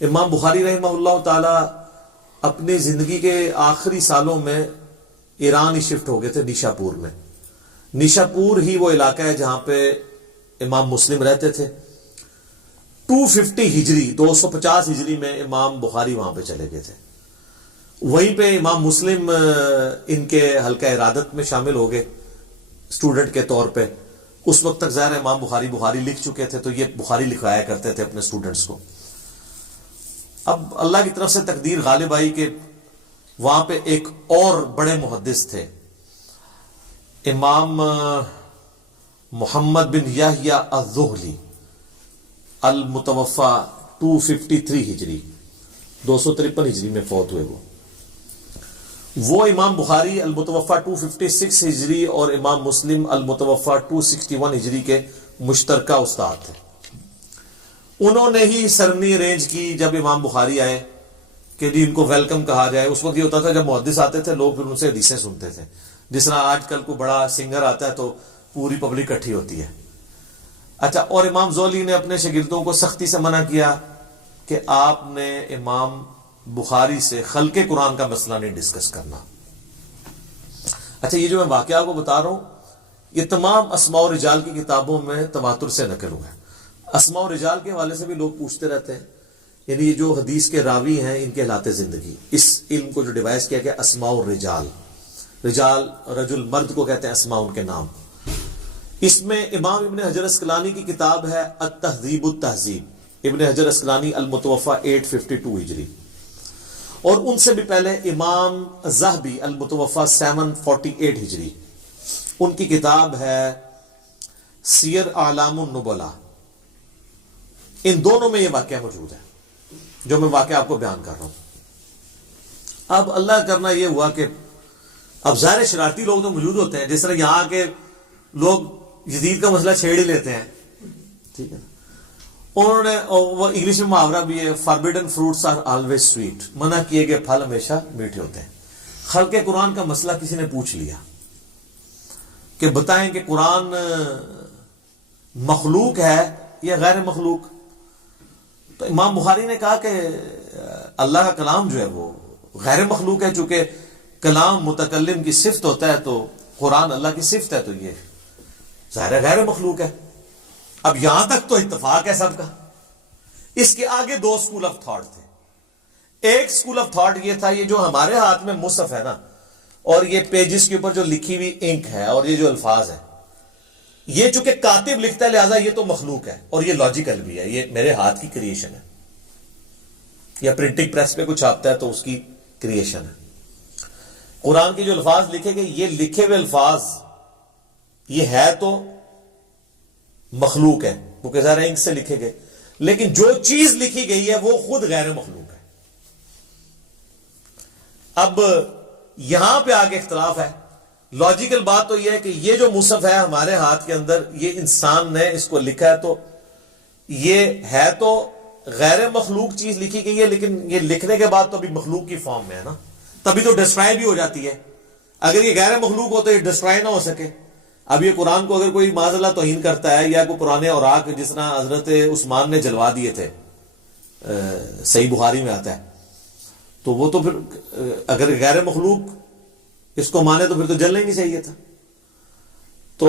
امام بخاری رحمہ اللہ تعالی اپنی زندگی کے آخری سالوں میں ایران ہی شفٹ ہو گئے تھے، نیشا پور میں۔ نیشا پور ہی وہ علاقہ ہے جہاں پہ امام مسلم رہتے تھے۔ 250 ہجری 250 ہجری میں امام بخاری وہاں پہ چلے گئے تھے۔ وہیں پہ امام مسلم ان کے حلقہ ارادت میں شامل ہو گئے اسٹوڈنٹ کے طور پہ۔ اس وقت تک ظاہر امام بخاری لکھ چکے تھے، تو یہ بخاری لکھوایا کرتے تھے اپنے اسٹوڈنٹس کو۔ اب اللہ کی طرف سے تقدیر غالب آئی کہ وہاں پہ ایک اور بڑے محدث تھے، امام محمد بن یحییٰ الذہلی، المتوفی 253 ہجری 253 ہجری میں فوت ہوئے۔ وہ امام بخاری المتوفی 256 ہجری اور امام مسلم المتوفی 261 ہجری کے مشترکہ استاد تھے۔ انہوں نے ہی سرنی ارینج کی جب امام بخاری آئے کہ جی ان کو ویلکم کہا جائے۔ اس وقت یہ ہوتا تھا جب محدث آتے تھے لوگ پھر ان سے حدیثیں سنتے تھے، جس طرح آج کل کو بڑا سنگر آتا ہے تو پوری پبلک اکٹھی ہوتی ہے۔ اچھا، اور امام زولی نے اپنے شاگردوں کو سختی سے منع کیا کہ آپ نے امام بخاری سے خلق قرآن کا مسئلہ نہیں ڈسکس کرنا۔ اچھا، یہ جو میں واقعہ کو بتا رہا ہوں یہ تمام اسماء و رجال کی کتابوں میں تواتر سے نقل ہوا ہے۔ اسماء و رجال کے حوالے سے بھی لوگ پوچھتے رہتے ہیں، یعنی یہ جو حدیث کے راوی ہیں ان کے حالات زندگی، اس علم کو جو ڈیوائز کیا گیا اسماء الرجال، رجال رجل مرد کو کہتے ہیں، اسماء ان کے نام۔ اس میں امام ابن حجر اسقلانی کی کتاب ہے التہذیب التہذیب، ابن حجر اسقلانی المتوفی 852 ہجری، اور ان سے بھی پہلے امام ذہبی المتوفی 748 ہجری، ان کی کتاب ہے سیر اعلام النبلاء۔ ان دونوں میں یہ واقعہ موجود ہے جو میں واقعہ آپ کو بیان کر رہا ہوں۔ اب اللہ کرنا یہ ہوا کہ اب ظاہر شرارتی لوگ تو موجود ہوتے ہیں، جس طرح یہاں کے لوگ جدید کا مسئلہ چھیڑ ہی لیتے ہیں، ٹھیک ہے۔ انہوں نے وہ انگلش میں محاورہ بھی ہے، forbidden fruits are always sweet, منع کیے گئے پھل ہمیشہ میٹھے ہوتے ہیں۔ خلق قرآن کا مسئلہ کسی نے پوچھ لیا کہ بتائیں کہ قرآن مخلوق ہے یا غیر مخلوق؟ تو امام بخاری نے کہا کہ اللہ کا کلام جو ہے وہ غیر مخلوق ہے، چونکہ کلام متکلم کی صفت ہوتا ہے تو قرآن اللہ کی صفت ہے، تو یہ ظاہر غیر مخلوق ہے۔ اب یہاں تک تو اتفاق ہے سب کا۔ اس کے آگے دو سکول آف تھاٹ تھے۔ ایک سکول آف تھاٹ یہ تھا، یہ جو ہمارے ہاتھ میں مصحف ہے نا، اور یہ پیجز کے اوپر جو لکھی ہوئی انک ہے اور یہ جو الفاظ ہے، یہ چونکہ کاتب لکھتا ہے لہذا یہ تو مخلوق ہے، اور یہ لاجیکل بھی ہے، یہ میرے ہاتھ کی کریشن ہے، یا پرنٹنگ پریس پہ کچھ چھاپتا ہے تو اس کی کریشن ہے۔ قرآن کے جو الفاظ لکھے گئے، یہ لکھے ہوئے الفاظ یہ ہے تو مخلوق ہے، کیونکہ ظاہر انک سے لکھے گئے، لیکن جو چیز لکھی گئی ہے وہ خود غیر مخلوق ہے۔ اب یہاں پہ آگے اختلاف ہے۔ لاجیکل بات تو یہ ہے کہ یہ جو مصحف ہے ہمارے ہاتھ کے اندر، یہ انسان نے اس کو لکھا ہے، تو یہ ہے تو غیر مخلوق چیز لکھی گئی ہے، لیکن یہ لکھنے کے بعد تو ابھی مخلوق کی فارم میں ہے نا، تبھی تو ڈسٹرائے بھی ہو جاتی ہے۔ اگر یہ غیر مخلوق ہو تو یہ ڈسٹرائے نہ ہو سکے۔ اب یہ قرآن کو اگر کوئی معاذ اللہ توہین کرتا ہے، یا کوئی پرانے اوراق جس طرح حضرت عثمان نے جلوا دیے تھے، صحیح بخاری میں آتا ہے، تو وہ تو پھر اگر غیر مخلوق اس کو مانے تو پھر تو جلنا ہی نہیں چاہیے تھا۔ تو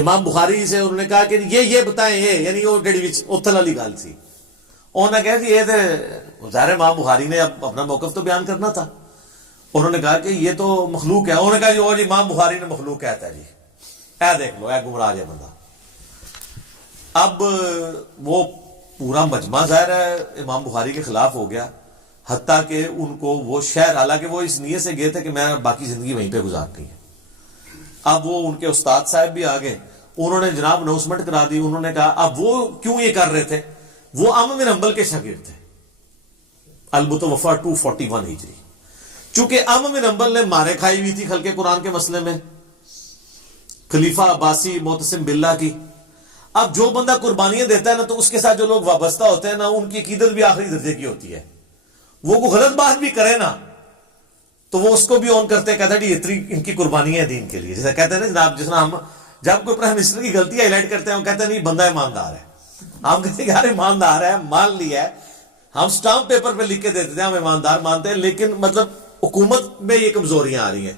امام بخاری سے انہوں نے کہا کہ یہ بتائیں، یہ یعنی وہ ڈیڑی وچ اتھل والی گل سی، انہوں نے کہا کہ یہ تو ظاہر امام بخاری نے اب اپنا موقف تو بیان کرنا تھا۔ انہوں نے کہا کہ یہ تو مخلوق ہے۔ انہوں نے کہا جی اور امام بخاری نے مخلوق کہتا ہے، جی اے دیکھ لو، اے گمراہ ہے بندہ۔ اب وہ پورا مجمع ظاہر ہے امام بخاری کے خلاف ہو گیا، حتیٰ کہ ان کو وہ شہر، حالانکہ وہ اس نیت سے گئے تھے کہ میں باقی زندگی وہیں پہ گزارنی ہے۔ اب وہ ان کے استاد صاحب بھی آگے، انہوں نے جناب اناؤنسمنٹ کرا دی۔ انہوں نے کہا اب وہ کیوں یہ کر رہے تھے، وہ امام بن حنبل کے شاگرد تھے، المتوفی 241 ہجری۔ چونکہ امام بن حنبل نے مارے کھائی ہوئی تھی خلق قرآن کے مسئلے میں، خلیفہ عباسی معتصم باللہ کی۔ اب جو بندہ قربانیاں دیتا ہے نا، تو اس کے ساتھ جو لوگ وابستہ ہوتے ہیں نا، ان کی عقیدت بھی آخری درجے کی ہوتی ہے۔ وہ کوئی غلط بات بھی کرے نا تو وہ اس کو بھی اون کرتے، کہتے ہیں جی اتنی ان کی قربانیاں ہیں دین کے لیے، جیسے کہتے ہیں نا جناب، جس طرح ہم جب کوئی پرائم منسٹر کی غلطی ہائی لائٹ کرتے ہیں، وہ کہتے ہیں نہیں بندہ ایماندار ہے۔ ہم کہتے ہیں یار ایماندار ہے، مان لیا ہے، ہم سٹامپ پیپر پہ لکھ کے دیتے تھے ہم ایماندار مانتے ہیں، لیکن مطلب حکومت میں یہ کمزوریاں آ رہی ہیں،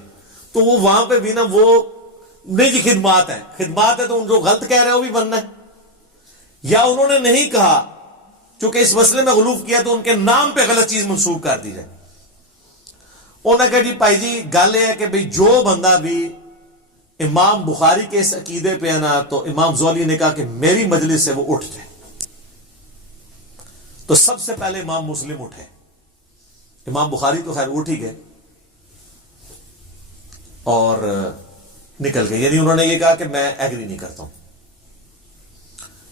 تو وہ وہاں پہ بھی نا وہ نہیں جی خدمات ہے تو ان کو غلط کہہ رہے ہیں وہ بھی بننا ہے، یا انہوں نے نہیں کہا چونکہ اس مسئلے میں غلوف کیا تو ان کے نام پہ غلط چیز منسوب کر دی جائے۔ انہوں نے کہا جی بھائی جی گل یہ ہے کہ بھائی جو بندہ بھی امام بخاری کے اس عقیدے پہ ہے نا، تو امام زولی نے کہا کہ میری مجلس سے وہ اٹھ جائے۔ تو سب سے پہلے امام مسلم اٹھے، امام بخاری تو خیر اٹھ ہی گئے اور نکل گئے، یعنی انہوں نے یہ کہا کہ میں ایگری نہیں کرتا ہوں۔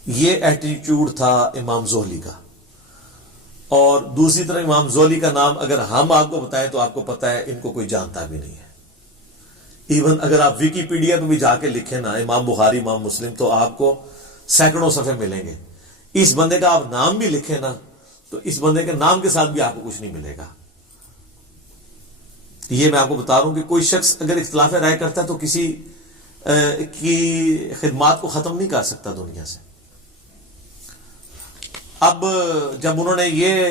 یہ ایٹیٹیوڈ تھا امام زولی کا۔ اور دوسری طرف امام زولی کا نام اگر ہم آپ کو بتائیں تو آپ کو پتا ہے ان کو کوئی جانتا بھی نہیں ہے۔ ایون اگر آپ ویکیپیڈیا پہ بھی جا کے لکھیں نا امام بخاری امام مسلم تو آپ کو سینکڑوں صفحے ملیں گے، اس بندے کا آپ نام بھی لکھیں نا تو اس بندے کے نام کے ساتھ بھی آپ کو کچھ نہیں ملے گا۔ یہ میں آپ کو بتا رہا ہوں کہ کوئی شخص اگر اختلاف رائے کرتا ہے تو کسی کی خدمات کو ختم نہیں کر سکتا دنیا سے۔ اب جب انہوں نے یہ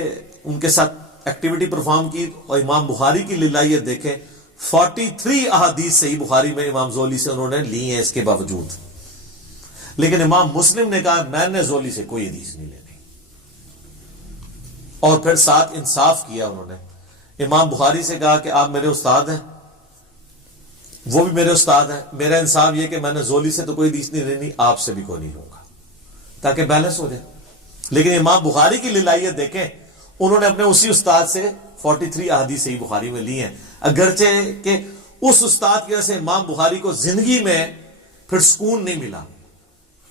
ان کے ساتھ ایکٹیویٹی پرفارم کی اور امام بخاری کی للہیت دیکھیں، 43 احادیث صحیح بخاری میں امام زولی سے انہوں نے لی ہیں اس کے باوجود، لیکن امام مسلم نے کہا میں نے زولی سے کوئی حدیث نہیں لینی، اور پھر ساتھ انصاف کیا انہوں نے۔ امام بخاری سے کہا کہ آپ میرے استاد ہیں، وہ بھی میرے استاد ہیں، میرا انصاف یہ کہ میں نے زولی سے تو کوئی حدیث نہیں لینی، آپ سے بھی کوئی نہیں ہوگا، تاکہ بیلنس ہو جائے۔ لیکن امام بخاری کی للہیت دیکھیں، انہوں نے اپنے اسی استاد سے 43 احادیث صحیح بخاری میں لی ہیں، اگرچہ کہ اس استاد کی وجہ سے امام بخاری کو زندگی میں پھر سکون نہیں ملا۔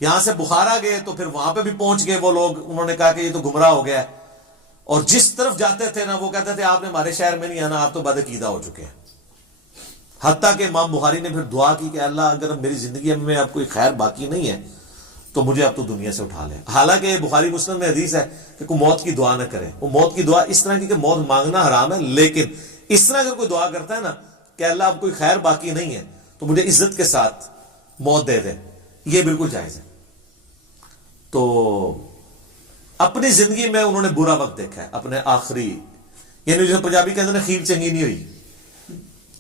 یہاں سے بخارا گئے تو پھر وہاں پہ بھی پہنچ گئے وہ لوگ، انہوں نے کہا کہ یہ تو گمراہ ہو گیا ہے، اور جس طرف جاتے تھے نا وہ کہتے تھے آپ نے ہمارے شہر میں نہیں آنا، آپ تو بدعقیدہ ہو چکے ہیں۔ حتیٰ کہ امام بخاری نے پھر دعا کی کہ اللہ اگر میری زندگی میں اب کوئی خیر باقی نہیں ہے تو مجھے اب تو دنیا سے اٹھا لے۔ حالانکہ بخاری مسلم میں حدیث ہے کہ کوئی موت کی دعا نہ کرے، وہ موت کی دعا اس طرح کی کہ موت مانگنا حرام ہے، لیکن اس طرح اگر کوئی دعا کرتا ہے نا کہ اللہ اب کوئی خیر باقی نہیں ہے تو مجھے عزت کے ساتھ موت دے دے، یہ بالکل جائز ہے۔ تو اپنی زندگی میں انہوں نے برا وقت دیکھا ہے، اپنے آخری، یعنی جو پنجابی کے اندر خیر چنگی نہیں ہوئی،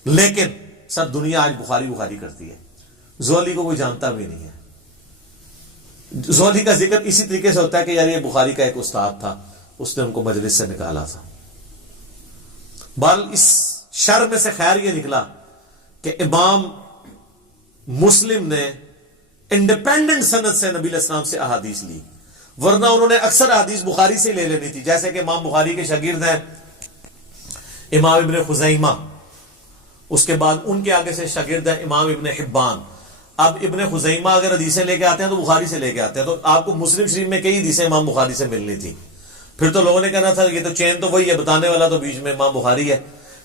لیکن سر دنیا آج بخاری کرتی ہے، زولی کو کوئی جانتا بھی نہیں ہے۔ زولی کا ذکر اسی طریقے سے ہوتا ہے کہ یار یہ بخاری کا ایک استاد تھا، اس نے ان کو مجلس سے نکالا تھا۔ بہرحال اس شر میں سے خیر یہ نکلا کہ امام مسلم نے انڈیپینڈنٹ سند سے نبی علیہ السلام سے احادیث لی، ورنہ انہوں نے اکثر احادیث بخاری سے لے لینی تھی۔ جیسے کہ امام بخاری کے شاگرد ہیں امام ابن خزیمہ، اس کے بعد ان کے آگے سے شاگرد ہیں امام ابن حبان۔ اب ابن خزیمہ اگر حدیثیں لے کے آتے ہیں تو بخاری سے لے کے آتے ہیں، تو آپ کو مسلم شریف میں کئی حدیثیں امام بخاری سے ملنی تھی، پھر تو لوگوں نے کہنا تھا یہ تو چین تو وہی ہے، بتانے والا تو بیچ میں امام بخاری ہے۔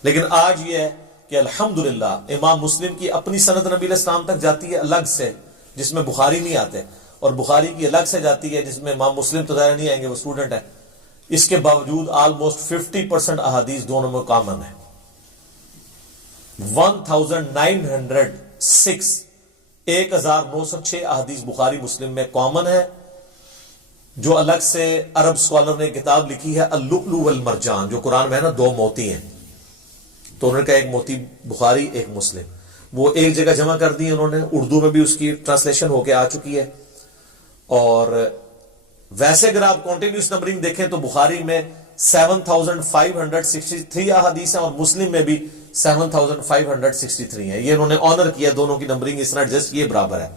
لیکن آج یہ ہے کہ الحمدللہ امام مسلم کی اپنی سند نبی علیہ السلام تک جاتی ہے الگ سے، جس میں بخاری نہیں آتے، اور بخاری کی الگ سے جاتی ہے جس میں امام مسلم تو ظاہر نہیں آئیں گے، وہ اسٹوڈنٹ ہے۔ اس کے باوجود آلموسٹ 50% احادیث دونوں میں کامن ہے۔ 1906 احادیث بخاری مسلم میں کامن ہے، جو الگ سے عرب سکالر نے کتاب لکھی ہے اللؤلؤ والمرجان، جو قرآن میں ہے نا 2 موتی ہیں، تو انہوں نے کہا ایک موتی بخاری ایک مسلم، وہ ایک جگہ جمع کر دی انہوں نے، اردو میں بھی اس کی ٹرانسلیشن ہو کے آ چکی ہے۔ اور ویسے اگر آپ کنٹینیوس نمبرنگ دیکھیں تو بخاری میں 7563 احادیث ہیں اور مسلم میں بھی 7563 ہیں۔ یہ انہوں نے آنر کیا، دونوں کی نمبرنگ اس طرح ایڈجسٹ یہ برابر ہے۔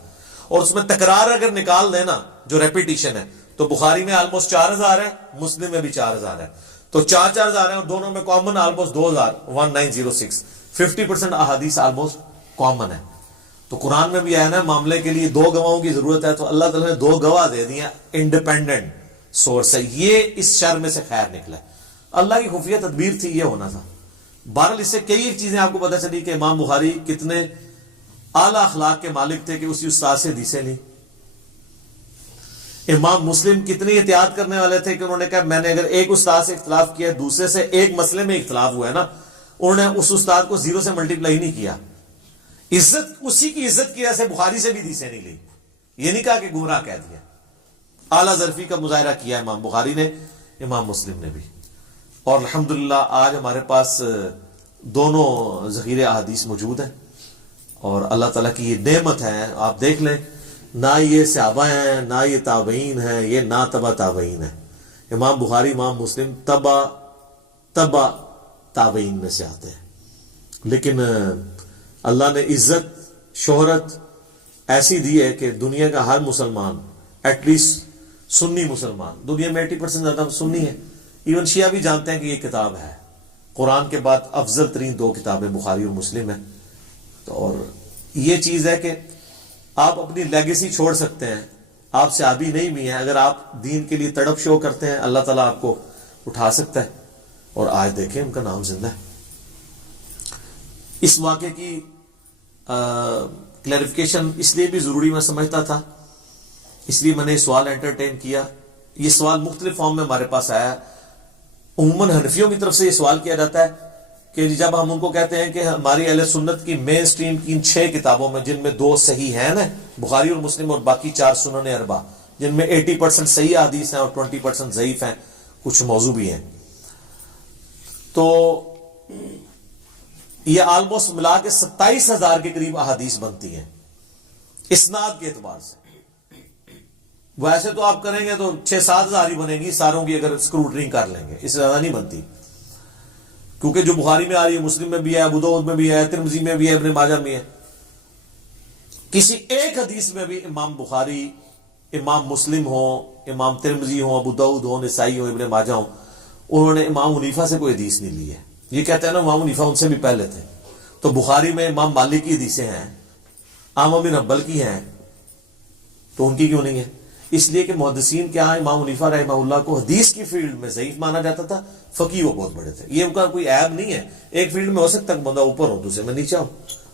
اور اس میں تکرار اگر نکال دینا جو ریپیٹیشن ہے تو بخاری میں آلموسٹ 4000 ہے، مسلم میں بھی 4000 ہے، تو 4000 ہیں اور دونوں میں کامن آلموسٹ 1906، 50% احادیث آلموسٹ کامن ہے۔ تو قرآن میں بھی آیا نا معاملے کے لیے 2 گواہوں کی ضرورت ہے، تو اللہ تعالیٰ نے 2 گواہ دے دیا انڈیپینڈنٹ سورس ہے۔ یہ اس شر میں سے خیر نکلا، اللہ کی خفیہ تدبیر تھی، یہ ہونا تھا۔ بہرحال اس سے کئی ایک چیزیں آپ کو پتہ چلی کہ امام بخاری کتنے اعلیٰ اخلاق کے مالک تھے کہ اسی استاد سے حدیثیں لی۔ امام مسلم کتنی احتیاط کرنے والے تھے کہ انہوں نے کہا میں نے اگر ایک استاد سے اختلاف کیا، دوسرے سے ایک مسئلے میں اختلاف ہوا ہے نا، انہوں نے اس استاد کو 0 سے ملٹیپلائی نہیں کیا، عزت اسی کی عزت کی وجہ سے بخاری سے بھی حدیثیں نہیں لی، یہ نہیں کہا کہ گمراہ کہہ دیا۔ اعلیٰ ظرفی کا مظاہرہ کیا امام بخاری نے، امام مسلم نے بھی۔ اور الحمدللہ آج ہمارے پاس دونوں ذخیرے احادیث موجود ہیں، اور اللہ تعالیٰ کی یہ نعمت ہے. آپ دیکھ لیں، نہ یہ صحابہ ہیں، نہ یہ تابعین ہیں، یہ نہ تبع تابعین ہیں. امام بخاری، امام مسلم تبع تابعین میں سے آتے ہیں. لیکن اللہ نے عزت شہرت ایسی دی ہے کہ دنیا کا ہر مسلمان، ایٹ لیسٹ سنی مسلمان، دنیا میں 80% زیادہ سنی ہے، ایون شیعہ بھی جانتے ہیں کہ یہ کتاب ہے. قرآن کے بعد افضل ترین دو کتابیں بخاری اور مسلم ہیں. اور یہ چیز ہے کہ آپ اپنی لیگیسی چھوڑ سکتے ہیں. آپ صحابی نہیں بھی ہیں، اگر آپ دین کے لیے تڑپ شو کرتے ہیں، اللہ تعالیٰ آپ کو اٹھا سکتا ہے. اور آج دیکھیں ان کا نام زندہ ہے. اس واقعے کی کلیریفیکیشن اس لیے بھی ضروری میں سمجھتا تھا، اس لیے میں نے یہ سوال انٹرٹین کیا. یہ سوال مختلف فارم میں ہمارے پاس آیا. عموماً حنفیوں کی طرف سے یہ سوال کیا جاتا ہے کہ جب ہم ان کو کہتے ہیں کہ ہماری اہل سنت کی مین سٹریم کی ان 6 کتابوں میں، جن میں 2 صحیح ہیں نا، بخاری اور مسلم، اور باقی 4 سنن اربع، جن میں 80% صحیح حدیث ہیں اور 20% ضعیف ہیں، کچھ موضوع بھی ہیں، تو یہ آلموسٹ ملا کے 27,000 کے قریب احادیث بنتی ہیں اسناد کے اعتبار سے. ویسے تو آپ کریں گے تو 6-7 ہزار ہی بنے گی ساروں کی، اگر اسکروٹنگ کر لیں گے، اس سے زیادہ نہیں بنتی. کیونکہ جو بخاری میں آ رہی ہے، مسلم میں بھی ہے، ابو داؤد میں بھی ہے، ترمذی میں بھی ہے، ابن ماجہ میں ہے. کسی ایک حدیث میں بھی امام بخاری، امام مسلم ہوں، امام ترمذی ہوں، ابو داؤد ہوں، نسائی ہوں، ابن ماجہ ہوں، انہوں نے امام حنیفہ سے کوئی حدیث نہیں لی ہے. یہ کہتے ہیں نا امام حنیفہ ان سے بھی پہلے تھے. تو بخاری میں امام مالک کی حدیثیں ہیں، احمد بن حنبل کی ہیں، تو ان کی کیوں نہیں ہے؟ اس لیے کہ محدثین کے ہاں امام حنیفہ رحمہ اللہ کو حدیث کی فیلڈ میں ضعیف مانا جاتا تھا، فقیہ وہ بہت بڑے تھے. یہ ان کا کوئی عیب نہیں ہے، ایک فیلڈ میں ہو سکتا ہے بندہ اوپر ہو، دوسرے میں نیچے ہو.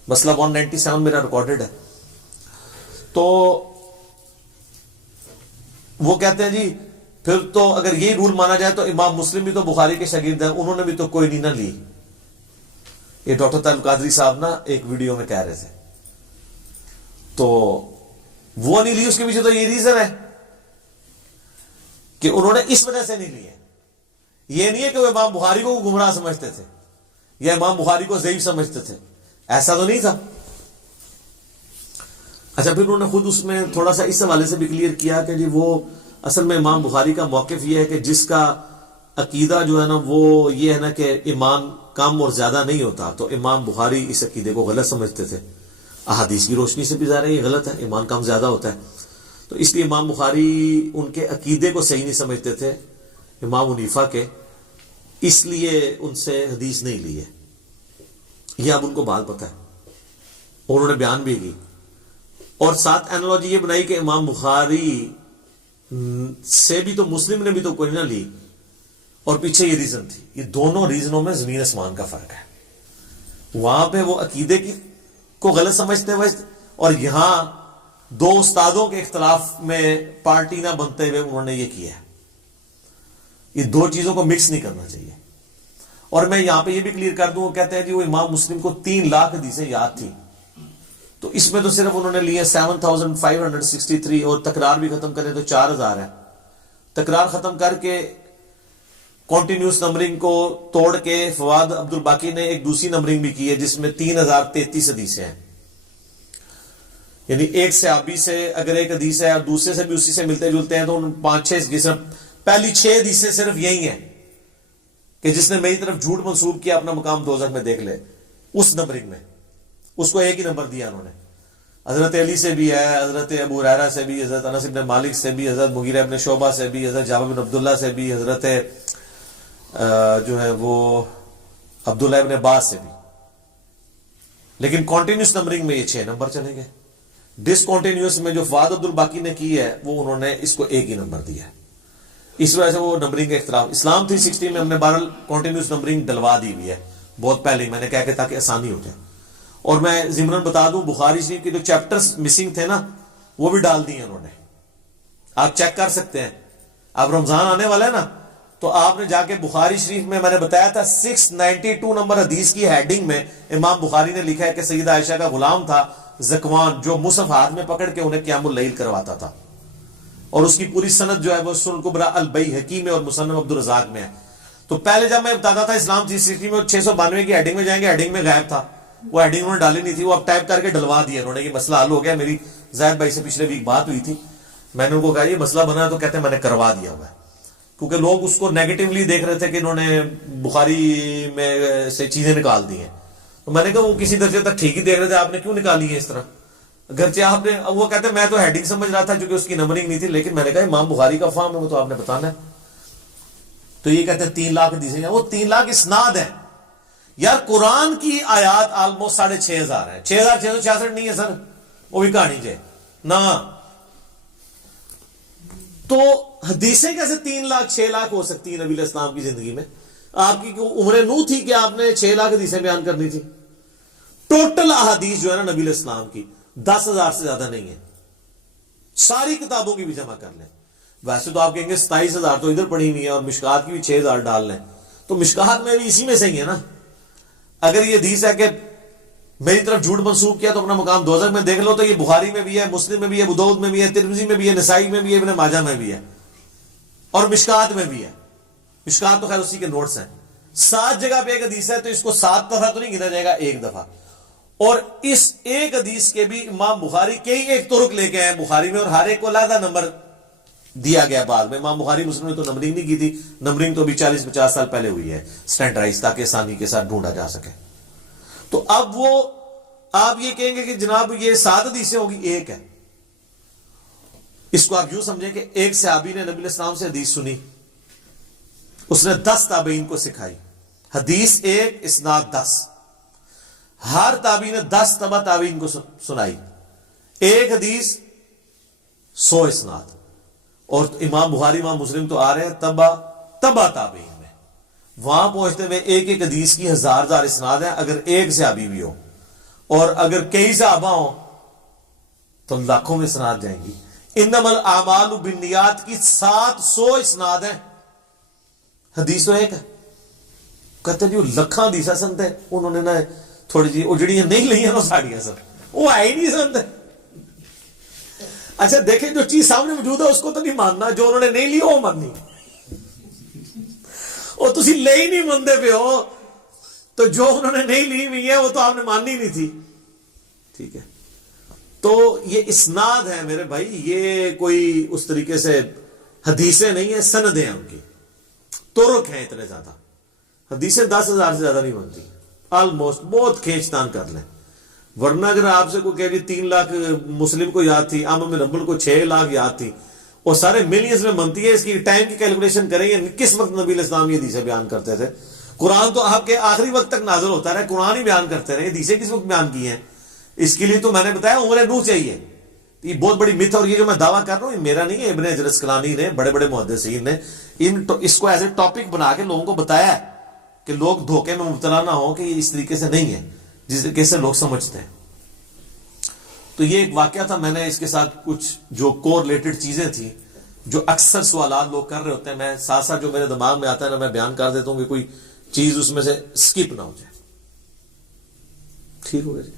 مسئلہ 197 میرا ریکارڈڈ ہے. تو وہ کہتے ہیں جی پھر تو اگر یہ رول مانا جائے تو امام مسلم بھی تو بخاری کے شاگرد ہیں، انہوں نے بھی تو کوئی نہیں نہ لی. یہ ڈاکٹر طارق قادری صاحب نا ایک ویڈیو میں کہہ رہے تھے، تو وہ نہیں لی. اس کے پیچھے تو یہ ریزن ہے کہ انہوں نے اس وجہ سے نہیں لی ہے. یہ نہیں ہے کہ وہ امام بخاری کو گمراہ سمجھتے تھے یا امام بخاری کو ضعیف سمجھتے تھے، ایسا تو نہیں تھا. اچھا، پھر انہوں نے خود اس میں تھوڑا سا اس حوالے سے بھی کلیئر کیا کہ جی وہ اصل میں امام بخاری کا موقف یہ ہے کہ جس کا عقیدہ جو ہے نا وہ یہ ہے نا کہ ایمان کم اور زیادہ نہیں ہوتا، تو امام بخاری اس عقیدے کو غلط سمجھتے تھے. احادیث کی روشنی سے بھی ظاہر ہے یہ غلط ہے، ایمان کم زیادہ ہوتا ہے. تو اس لیے امام بخاری ان کے عقیدے کو صحیح نہیں سمجھتے تھے امام حنیفہ کے، اس لیے ان سے حدیث نہیں لی ہے. یہ اب ان کو بات پتہ ہے، انہوں نے بیان بھی کی. اور ساتھ اینالوجی یہ بنائی کہ امام بخاری سے بھی تو مسلم نے بھی تو کوئی نہ لی، اور پیچھے یہ ریزن تھی. یہ دونوں ریزنوں میں زمین آسمان کا فرق ہے. وہاں پہ وہ عقیدے کو غلط سمجھتے ہوئے، اور یہاں 2 استادوں کے اختلاف میں پارٹی نہ بنتے ہوئے انہوں نے یہ کیا ہے. یہ 2 چیزوں کو مکس نہیں کرنا چاہیے. اور میں یہاں پہ یہ بھی کلیئر کر دوں، وہ کہتے ہیں جی وہ امام مسلم کو 3 لاکھ حدیثیں یاد تھی، تو اس میں تو صرف انہوں نے لیے 7563، اور تکرار بھی ختم کریں تو 4000 ہے. تکرار ختم کر کے کنٹینیوس نمبرنگ کو توڑ کے فواد عبد الباقی نے ایک دوسری نمبرنگ بھی کی ہے جس میں 3033 حدیثیں ہیں. یعنی ایک صحابی سے اگر ایک حدیث ہے اور دوسرے سے بھی اسی سے ملتے جلتے ہیں تو 5-6 جس پہلی 6 حدیثیں صرف یہی ہیں کہ جس نے میری طرف جھوٹ منسوب کیا اپنا مقام دوزخ میں دیکھ لے. اس نمبرنگ میں اس کو ایک ہی نمبر دیا انہوں نے. حضرت علی سے بھی ہے، حضرت ابو ہریرہ سے بھی، حضرت انس بن مالک سے بھی، حضرت مغیرہ بن شعبہ سے بھی، حضرت جابر بن عبداللہ سے بھی، حضرت جو ہے وہ عبداللہ ابن عباس سے بھی. لیکن کانٹینیوس نمبرنگ میں یہ 6 نمبر چلے گئے. ڈسکنٹینیوس میں جو فواد عبد الباقی نے کی ہے وہ انہوں نے اس کو ایک ہی نمبر دیا ہے. اس وجہ سے وہ نمبرنگ کا اختلاف. اسلام 360 میں ہم نے بہرحال کانٹینیوس نمبرنگ ڈلوا دی ہوئی ہے بہت پہلے، میں نے کہا کہ تاکہ آسانی ہو جائے. اور میں ضمناً بتا دوں بخاری شریف کے جو چیپٹرز مسنگ تھے نا وہ بھی ڈال دیے انہوں نے. آپ چیک کر سکتے ہیں. اب رمضان آنے والا ہے نا، تو آپ نے جا کے بخاری شریف میں نے بتایا تھا 692 نمبر حدیث کی ہیڈنگ میں امام بخاری نے لکھا ہے کہ سیدہ عائشہ کا غلام تھا زکوان، جو مصحف ہاتھ میں پکڑ کے انہیں قیام اللیل کرواتا تھا. اور اس کی پوری سند جو ہے وہ سنن کبریٰ البیہقی میں اور مصنف عبدالرزاق میں ہے. تو پہلے جب میں بتاتا تھا اسلام 360 میں 692 کی ہیڈنگ میں جائیں گے، ہیڈنگ میں غائب تھا، وہ ہیڈنگ انہوں نے ڈالی نہیں تھی، وہ اب ٹائپ کر کے ڈلوا دیا انہوں نے، یہ مسئلہ حل ہو گیا۔ میری زاہد بھائی سے پچھلے ویک بات ہوئی تھی، میں نے ان کو کہا یہ مسئلہ بنا ہے، تو کہتے ہیں میں نے کروا دیا ہوا ہے، کیونکہ لوگ اس کو نیگیٹولی دیکھ رہے تھے کہ انہوں نے بخاری میں سے چیزیں نکال دی ہیں۔ تو میں نے کہا وہ کسی درجے تک ٹھیک ہی دیکھ رہے تھے، آپ نے کیوں نکالی ہے اس طرح؟ اگرچہ آپ نے، وہ کہتے ہیں میں تو ہیڈنگ سمجھ رہا تھا کیونکہ اس کی نمبرنگ نہیں تھی، لیکن میں نے کہا امام بخاری کا فارم ہے، وہ تو آپ نے بتانا ہے۔ تو یہ کہتے ہیں 3 لاکھ حدیثیں، وہ 3 لاکھ اسناد ہیں یار۔ قرآن کی آیات آلموسٹ 6,500 ہیں، 6,666 نہیں ہے سر، وہ بھی کہانی چاہے نہ۔ تو حدیثیں کیسے 3 لاکھ 6 لاکھ ہو سکتی ہیں نبی علیہ السلام کی زندگی میں؟ آپ کی عمر نو تھی کہ آپ نے 6 لاکھ حدیثیں بیان کرنی تھی؟ ٹوٹل احادیث جو ہے نا نبی علیہ السلام کی 10,000 سے زیادہ نہیں ہے، ساری کتابوں کی بھی جمع کر لیں۔ ویسے تو آپ کہیں گے 27,000 تو ادھر پڑھی ہوئی ہے، اور مشکات کی بھی 6,000 ڈال لیں، تو مشکات میں بھی اسی میں سے ہی ہے نا۔ اگر یہ حدیث ہے کہ میری طرف جھوٹ منسوب کیا تو اپنا مقام دوزخ میں دیکھ لو، تو یہ بخاری میں بھی ہے، مسلم میں بھی ہے، ابو داؤد میں بھی ہے، ترمذی میں بھی ہے، نسائی میں بھی ہے، ابن ماجہ میں بھی ہے، اور مشکات میں بھی ہے۔ مشکات تو خیر اسی کے نوٹس ہیں۔ 7 جگہ پہ ایک حدیث ہے، تو اس کو 7 دفعہ تو نہیں گنا جائے گا، 1 دفعہ۔ اور اس ایک حدیث کے بھی امام بخاری کئی ایک طرق لے کے آئے بخاری میں، اور ہر ایک کو علیحدہ نمبر دیا گیا بعد میں۔ امام بخاری مسلم نے تو نمبرنگ نہیں کی تھی، نمبرنگ تو ابھی 40-50 سال پہلے ہوئی ہے سٹینڈرڈائز، تاکہ آسانی کے ساتھ ڈھونڈا جا سکے۔ تو اب وہ آپ یہ کہیں گے کہ جناب یہ 7 حدیثیں ہوگی، ایک ہے۔ اس کو آپ یوں سمجھیں کہ ایک صحابی نے نبی علیہ السلام سے حدیث سنی، اس نے 10 تابعین کو سکھائی، حدیث 1 اسناد 10، ہر تابعی نے 10 تبع تابعین کو سنائی، ایک حدیث 100 اسناد۔ اور امام بخاری امام مسلم تو آ رہے ہیں تبع تابعین میں، وہاں پہنچتے ہوئے ایک ایک حدیث کی 1000 اسناد ہیں، اگر ایک صحابی بھی ہو، اور اگر کئی صحابہ ہوں تو لاکھوں میں اسناد جائیں گی۔ انما الاعمال بالنیات کی 700 اسناد ہیں، حدیث تو ایک ہے۔ کہتے جی وہ لکھاں حدیث سنتے ہیں، انہوں نے نا تھوڑی جی وہ جڑیاں نہیں لئی ہیں وہ ساڑیاں سر، وہ آئی نہیں سنتے۔ اچھا دیکھیں جو چیز سامنے موجود ہے اس کو تو نہیں ماننا، جو انہوں نے نہیں لی وہ ماننی، وہ تسی لے ہی نہیں مانتے پہ ہو، تو جو انہوں نے نہیں لی ہوئی ہے وہ تو آپ نے ماننی نہیں تھی، ٹھیک ہے۔ تو یہ اسناد ہے میرے بھائی، یہ کوئی اس طریقے سے حدیثیں نہیں ہیں، سندیں ہیں، ان کی طرق ہیں اتنے زیادہ۔ حدیثیں 10,000 سے زیادہ نہیں بنتی، آلموسٹ بہت کھینچ تان کر لیں، ورنہ اگر آپ سے کوئی کہہ رہی 3 لاکھ مسلم کو یاد تھی، عام بن حنبل کو 6 لاکھ یاد تھی، اور سارے ملینز میں بنتی ہے، اس کی ٹائم کی کیلکولیشن کریں گے کس وقت نبی علیہ السلام یہ حدیثیں بیان کرتے تھے۔ قرآن تو آپ کے آخری وقت تک نازل ہوتا رہا، قرآن ہی بیان کرتے رہے، حدیثیں کس وقت بیان کی ہیں؟ اس کے لیے تو میں نے بتایا عمر نو چاہیے۔ یہ بہت بڑی مت، اور یہ جو میں دعویٰ کر رہا ہوں یہ میرا نہیں ہے، ابن حجر اسقلانی نے، بڑے بڑے محدثین نے اس کو ایز اے ٹاپک بنا کے لوگوں کو بتایا ہے کہ لوگ دھوکے میں مبتلا نہ ہوں کہ یہ اس طریقے سے نہیں ہے جس طریقے سے لوگ سمجھتے ہیں۔ تو یہ ایک واقعہ تھا، میں نے اس کے ساتھ کچھ جو کو ریلیٹڈ چیزیں تھیں جو اکثر سوالات لوگ کر رہے ہوتے ہیں، میں ساتھ ساتھ جو میرے دماغ میں آتا ہے نا میں بیان کر دیتا ہوں کہ کوئی چیز اس میں سے اسکپ نہ ہو جائے۔ ٹھیک ہو گیا جی؟